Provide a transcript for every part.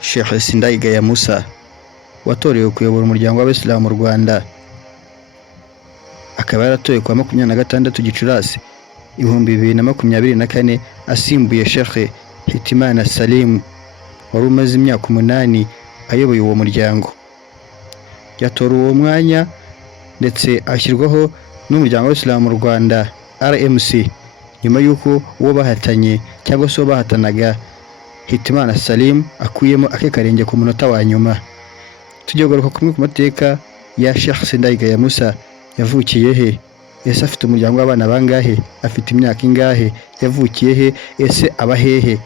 Sheikh Sindayigaya Musa watorewe kuyobora umuryango w'Abayisilamu mu Rwanda, akaba yaratowe kwa 26 Gicurasi 2024 asimbuye Sheikh Hitimana Salim wari umaze imyaka 8 ayoboye uwo muryango. Yatorewe uwo mwanya ndetse ashyirwaho n'umuryango w'Abayisilamu mu Rwanda RMC nyuma y'uko uwo bahatanye cyangwa se bahatanaga Hitimana Salim akuyemo akekarenge ku munota wa nyuma. Tugiye kugaruka kumwe ku mateka ya Sheikh Sindayigaya Musa. Yavukiye he? Ese afite umuryango w'abana bangahe? Afite imyaka ingahe? Yavukiye he? Ese aba hehe?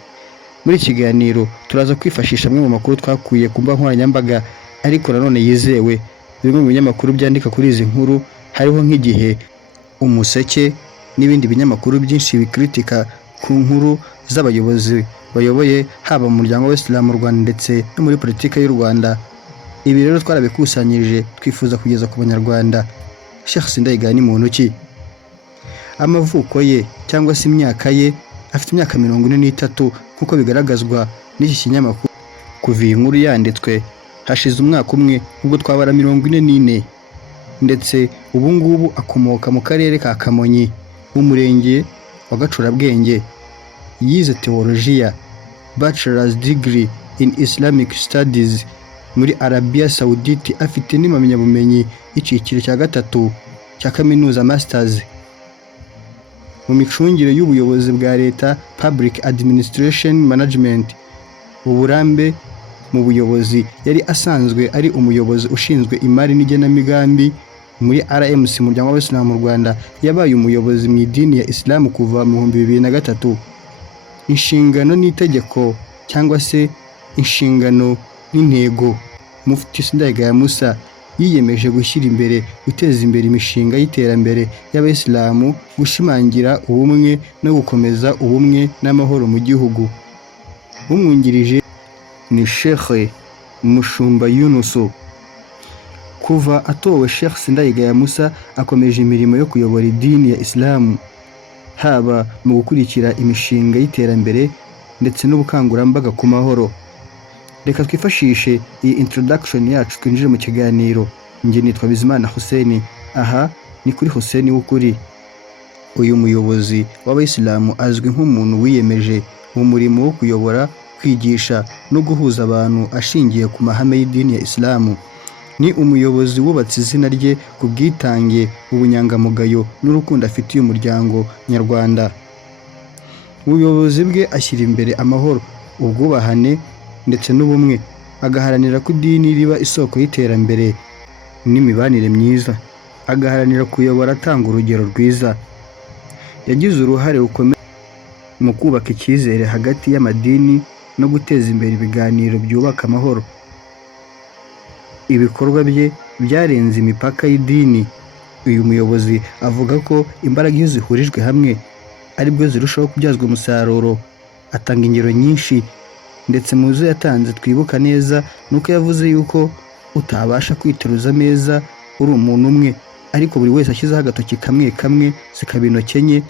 Muri kiganiro turaza kwifashisha amwe mu makuru twakuye ku mbuga nkoranyambaga ariko nanone yizewe. Bimwe mu binyamakuru byandika kuri izi nkuru hariho nk'igihe, Umuseke n'ibindi binyamakuru byinshi bikritika ku nkuru z'abayobozi bayoboye haba mu muryango w'Abayisilamu mu Rwanda ndetse no muri politika y'u Rwanda. Ibi rero twarabikusanyije twifuza kugeza ku Banyarwanda. Sheikh Sindayigaya ni muntu ki? Amavuko ye cyangwa se imyaka ye, afite imyaka 43 nkuko bigaragazwa n'iki kinyamakuru. Kuva iyi nkuru yanditswe hashize umwaka umwe ubwo twabara 44, ndetse ubu ngubu akomoka mu karere ka Kamonyi umurenge wa Gacurabwenge. Yize teologiya, bachelor's degree in Islamic Studies muri Arabia Saudite, afite n'impamyabumenyi y'iciciro cya gatatu cya kaminuza masters mu micungire y'ubuyobozi bwa leta, Public Administration Management. Uburambe mu buyobozi, yari asanzwe ari umuyobozi ushinzwe imari n'igenamigambi muri RMC umuryango w'Abayisilamu mu Rwanda. Yabaye umuyobozi mu idini ya Islam kuva mu 2003. Inshingano n'itegeko cyangwa se inshingano n'intego, Mufti Sindayigaya Musa yiyemeje gushyira imbere guteza imbere imishinga y'iterambere y'Abayisilamu, gushimangira ubumwe no gukomeza ubumwe n'amahoro mu gihugu. Umwungirije ni Sheikh Mushumba Yunusu. Kuva atowe, Sheikh Sindayigaya Musa akomeje imirimo yo kuyobora idini ya Islam, haba mu gukurikira imishinga y'iterambere ndetse n'ubukangurambaga ku mahoro. Reka twifashishe iyi introduction yacu twinjire mu kiganiro. Nge nitwa Bizimana Hussein, aha ni kuri Hussein w'ukuri. Uyu muyobozi w'Abayisilamu azwi nk'umuntu wiyemeje mu murimo wo kuyobora, kwigisha no guhuza abantu ashingiye ku mahame y'idini ya Islamu. Ni umuyobozi wubatse izina rye ku bwitange, ubunyangamugayo n'urukundo afitiye umuryango nyarwanda. Ubuyobozi bwe ashyira imbere amahoro, ubwubahane ndetse n'ubumwe, agaharanira ko idini riba isoko y'iterambere n'imibanire myiza, agaharanira kuyobora atanga urugero rwiza. Yagize uruhare rukomeye mu kubaka icyizere hagati y'amadini no guteza imbere ibiganiro byubaka amahoro. Ibikorwa bye byarenze imipaka y'idini. Uyu muyobozi avuga ko imbaraga iyo zihurijwe hamwe aribwo zirushaho kubyazwa umusaruro. Atanga ingero nyinshi, ndetse mu zo yatanze twibuka neza nuko yavuze yuko utabasha kwiteruza ameza uri umuntu umwe, ariko buri wese ashyizeho agatoki kamwe kamwe zikaba intoki enye,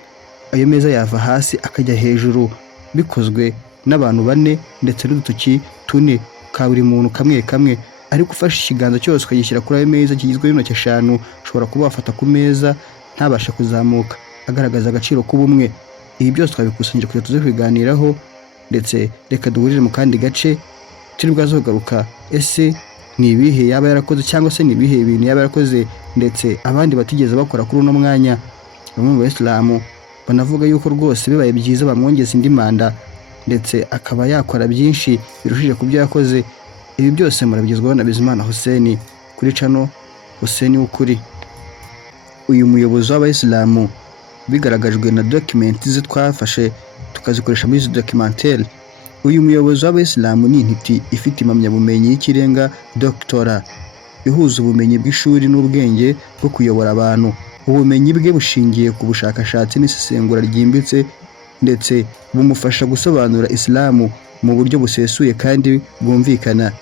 ayo meza yava hasi akajya hejuru, bikozwe n'abantu 4 ndetse n'udutoki 4 ka buri muntu kamwe kamwe. Ariko ufashe ikiganza cyose ukagishyira kuri ayo meza kigizwe n'intoki 5, ushobora kuba wafata ku meza ntabasha kuzamuka, agaragaza agaciro k'ubumwe. Ibi byose twabikusanyije kugira tuze kwiganiraho, ndetse reka duhurire mu kandi gace turi bwazogaruka. Ese ni ibihe yaba yarakoze cyangwa se ni ibihe ibintu yaba yarakoze ndetse abandi batigeze bakora kuri uno mwanya? Bamwe mu Bayisilamu banavuga yuko rwose bibaye byiza bamwongeza indi manda ndetse akaba yakora byinshi birushije ku byo yakoze. Ibi byose murabigezwaho na Bizimana Hussein kuri channel Hussein w'ukuri. Uyu muyobozi w'Abayisilamu bigaragajwe na documents ze twafashe tukazikoresha muri documentaire. Uyu muyobozi w'Abayisilamu ni intiti ifite impamyabumenyi y'ikirenga doctora, ihuza ubumenyi bw'ishuri n'ubwenge bwo kuyobora abantu. Ubumenyi bwe bushingiye ku bushakashatsi n'isesengura ryimbitse, ndetse bumufasha gusobanura Islamu mu buryo busesuye kandi bwumvikana.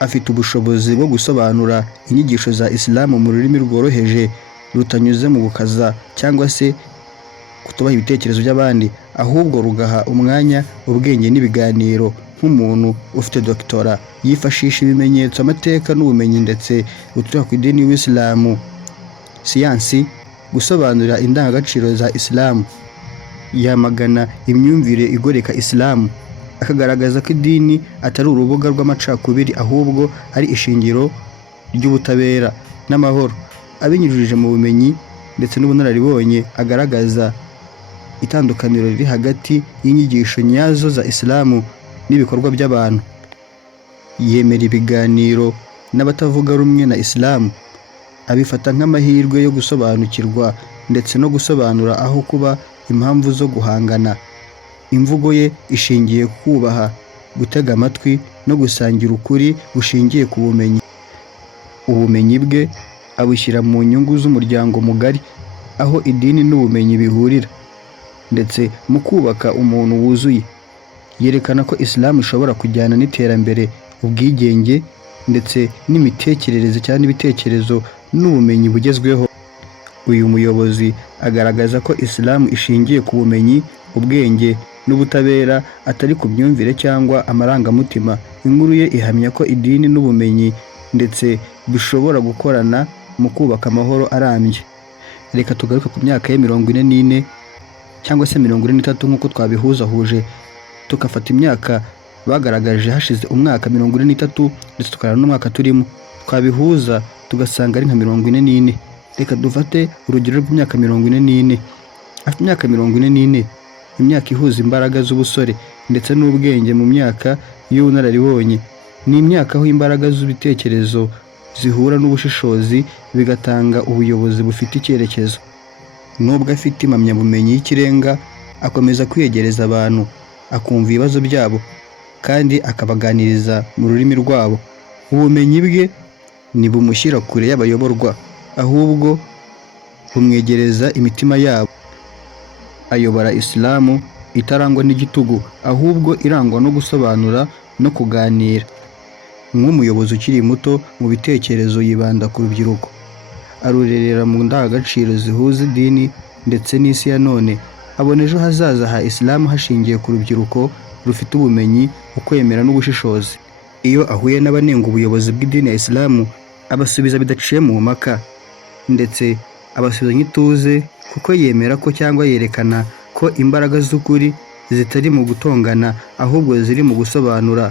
Afite ubushobozi bwo gusobanura inyigisho za Islamu mu rurimi rworoheje, rutanyuze mu gukaza cyangwa se kutubaha ibitekerezo by'abandi. ahubwo rugaha umwanya ubwenge n'ibiganiro. Nk'umuntu ufite doctora yifashisha ibimenyetso, amateka n'ubumenyi ndetse buturuka ku idini y'Isilamu, siyansi, gusobanura indangagaciro za Isilamu. Yamagana imyumvire igoreka Isilamu, akagaragaza ko idini atari urubuga rw'amacakubiri ahubwo ari ishingiro ry'ubutabera n'amahoro. Abinyujije mu bumenyi ndetse n'ubunararibonye, agaragaza itandukaniro riri hagati y'inyigisho nyazo za Isilamu n'ibikorwa by'abantu. Yemera ibiganiro n'abatavuga rumwe na Isilamu, abifata nk'amahirwe yo gusobanukirwa ndetse no gusobanura aho kuba impamvu zo guhangana. Imvugo ye ishingiye kubaha, gutega amatwi no gusangira ukuri gushingiye ku bumenyi. Ubumenyi bwe abushyira mu nyungu z'umuryango mugari, aho idini n'ubumenyi bihurira, ndetse mu kubaka umuntu wuzuye. Yerekana ko Isilamu ishobora kujyana n'iterambere, ubwigenge ndetse n'imitekerereze cyangwa n'ibitekerezo n'ubumenyi bugezweho. Uyu muyobozi agaragaza ko Isilamu ishingiye ku bumenyi, ubwenge n'ubutabera, atari ku myumvire cyangwa amarangamutima. Inkuru ye ihamya ko idini n'ubumenyi ndetse bishobora gukorana mu kubaka amahoro arambye. Reka tugaruke ku myaka ye 44 cyangwa se 43 nk'uko twabihuzahuje, tukafata imyaka bagaragaje hashize umwaka 43 ndetse tukarana n'umwaka turimo, twabihuza tugasanga ari nka 44. Reka dufate urugero rw'imyaka 44. Afite imyaka 44, imyaka ihuza imbaraga z'ubusore ndetse n'ubwenge mu myaka y'ubunararibonye. Ni imyaka aho imbaraga z'ibitekerezo zihura n'ubushishozi bigatanga ubuyobozi bufite icyerekezo. Nubwo afite impamyabumenyi y'ikirenga, akomeza kwiyegereza abantu, akumva ibibazo byabo kandi akabaganiriza mu rurimi rwabo. Ubumenyi bwe ntibumushyira kure y'abayoborwa, ahubwo bumwegereza imitima yabo. Ayobora Isilamu itarangwa n'igitugu, ahubwo irangwa no gusobanura no kuganira. Nk'umuyobozi ukiri muto, mu bitekerezo yibanda ku rubyiruko, arurerera mu ndangagaciro zihuza idini ndetse n'isi ya none. Abona ejo hazaza ha Isilamu hashingiye ku rubyiruko rufite ubumenyi, ukwemera n'ubushishozi. Iyo ahuye n'abanenga ubuyobozi bw'idini ya Isilamu, abasubiza bidaciye mu mpaka, ndetse abasubiza nk'ituze, kuko yemera ko cyangwa yerekana ko imbaraga z'ukuri zitari mu gutongana, ahubwo ziri mu gusobanura.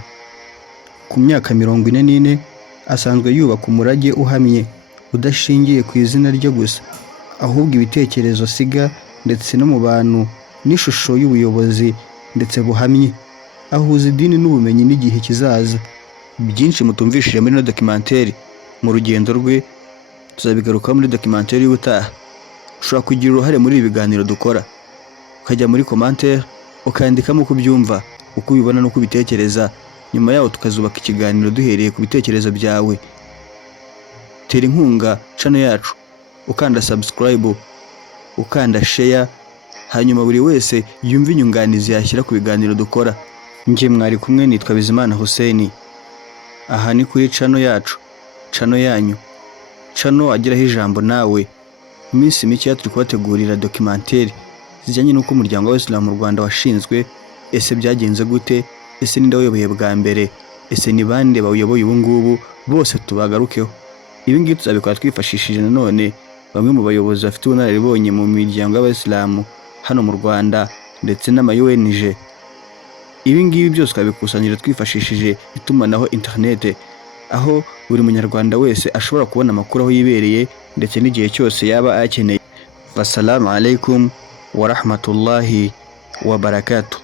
Ku myaka 44 asanzwe yubaka umurage uhamye, udashingiye ku izina ryo gusa, ahubwo ibitekerezo asiga ndetse no mu bantu n'ishusho y'ubuyobozi ndetse buhamye. Ahuza idini n'ubumenyi n'igihe kizaza. Byinshi mutumvishije muri no documentary mu rugendo rwe, tuzabigarukaho muri documentary y'ubutaha. Ushobora kugira uruhare muri ibi biganiro dukora, ukajya muri commentaire ukandikamo uko ubyumva, uko ubibona n'uko ubitekereza. Nyuma yaho tukazubaka ikiganiro duhereye ku bitekerezo byawe. Tera inkunga channel yacu, ukanda subscribe, ukanda share, hanyuma buri wese yumva inyunganizi yashyira ku biganiro dukora. Nje mwari kumwe, nitwa Bizimana Hussein. Aha ni kuri channel yacu, channel yanyu, channel agiraho ijambo nawe. Iminsi mike turi kubategurira documentary zijyanye n'uko umuryango w'Isilamu mu Rwanda washinzwe. Ese byagenze gute? Ese ninde wayoboye bwa mbere? Ese ni bande bawuyoboye ubu ngubu? Bose tubagarukeho. Ibi ngibi tuzabikora twifashishije nanone bamwe mu bayobozi bafite ubunararibonye mu miryango y'Abayisilamu hano mu Rwanda ndetse n'ama-ONG. Ibi ngibi byose twabikusanyije twifashishije itumanaho internet, aho buri munyarwanda wese ashobora kubona amakuru aho yibereye ndetse n'igihe cyose yaba akeneye. Wassalamu alaikum wa rahmatullahi wa barakatuh.